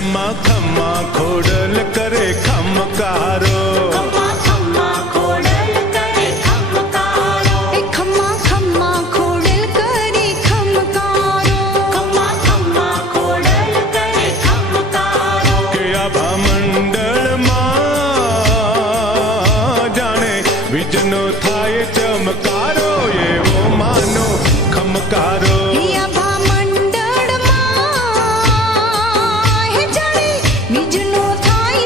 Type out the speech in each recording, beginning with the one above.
खम्मा खम्मा खोडल करे खमकारो खम्मा खम्मा खोडल करे खमकारो खम्मा खम्मा खोडल करे खमकारो खम्मा खम्मा खोडल करे खमकारो के आभा मंडल मां जाने विजनो थाय चमकारो एवो मानो खमकारो आभा मंडळમાં હે જાણે બીજનો થાય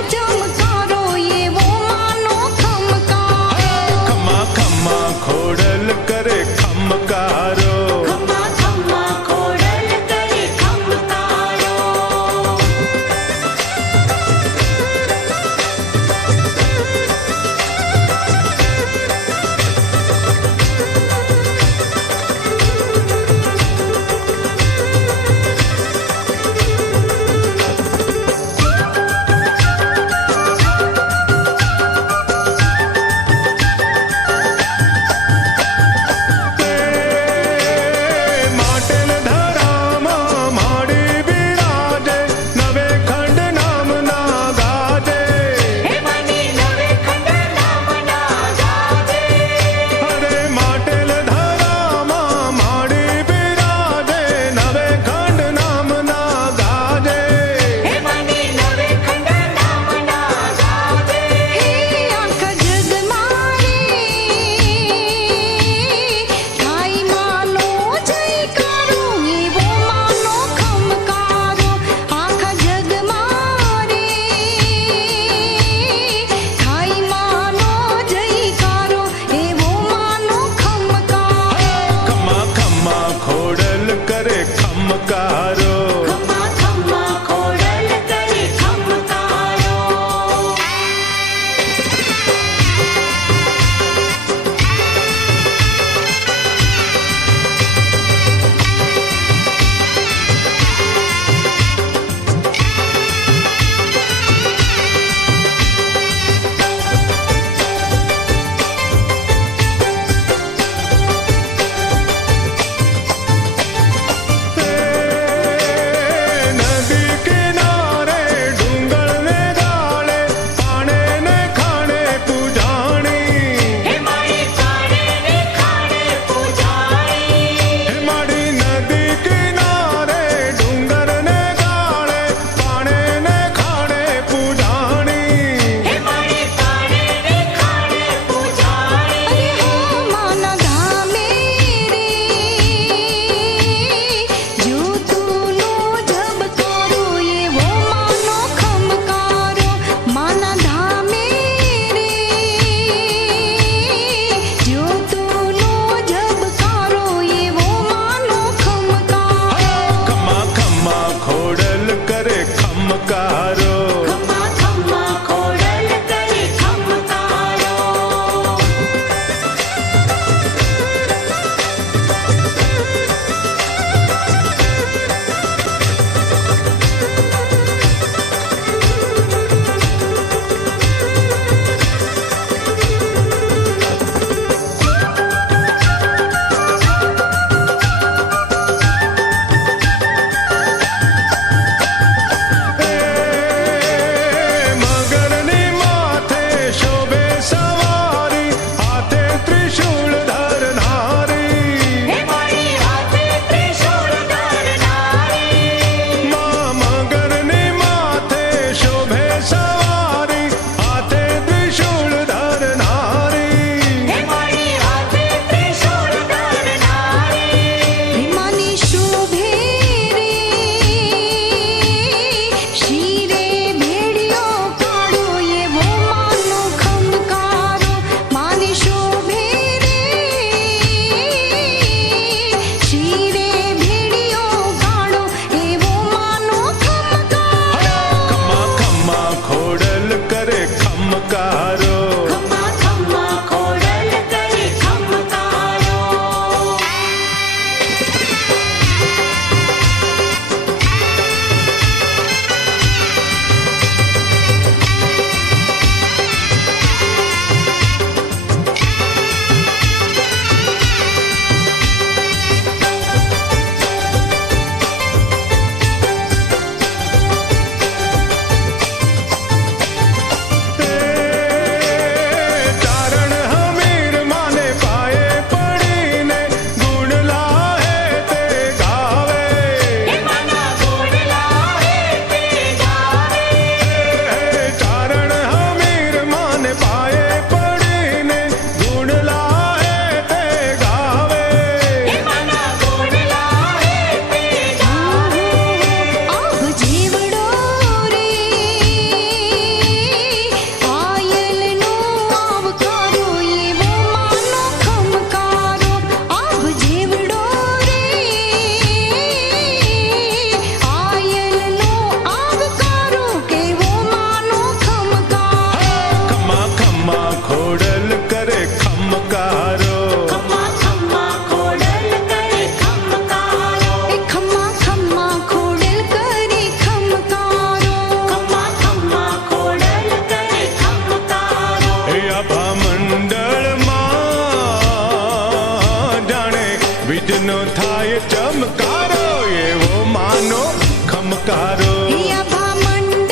ખમકારો આભા મંડળમાં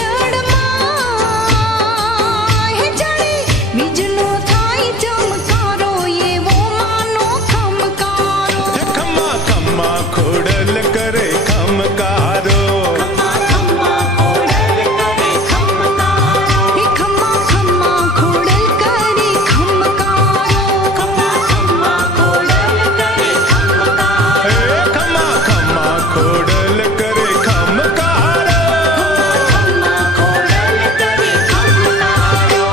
હે જાણે વીજનો થાય ચમકારો એવો માનો ખમકારો હે ખમ્મા ખમ્મા ખોડલ કરે ખમકારો ખમ્મા ખમ્મા ખોડલ કરે ખમકારો હે ખમ્મા ખમ્મા ખોડલ કરે ખમકારો ખમ્મા ખમ્મા ખોડલ કરે ખમકારો હે ખમ્મા ખમ્મા ખોડલ કરે ખમકારો ખમ્મા ખોડલ કરે ખમકારો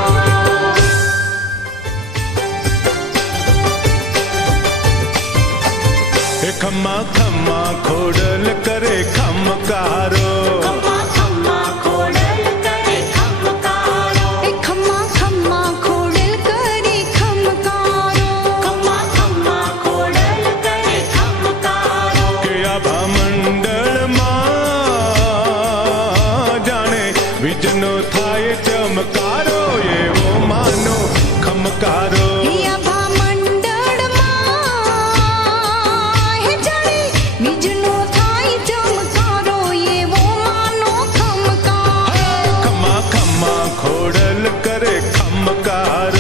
હે ખમ્મા ખમ્મા ખોડલ કરે ખમકારો ખમ્મા ખમ્મા ખોડલ કરે ખમકારો હે ખમ્મા ખમ્મા ખોડલ કરે ખમકારો ખમ્મા ખમ્મા ખોડલ કરે ખમકારો કે આભા મંડળમાં જાણે વીજનો થાય ચમકારો એવો માનો ખમકારો આભા મંડળમાં હે જાણે વીજનો થાય ચમકારો એવો માનો ખમકારો ખમ્મા ખમ્મા ખોડલ કરે ખમકારો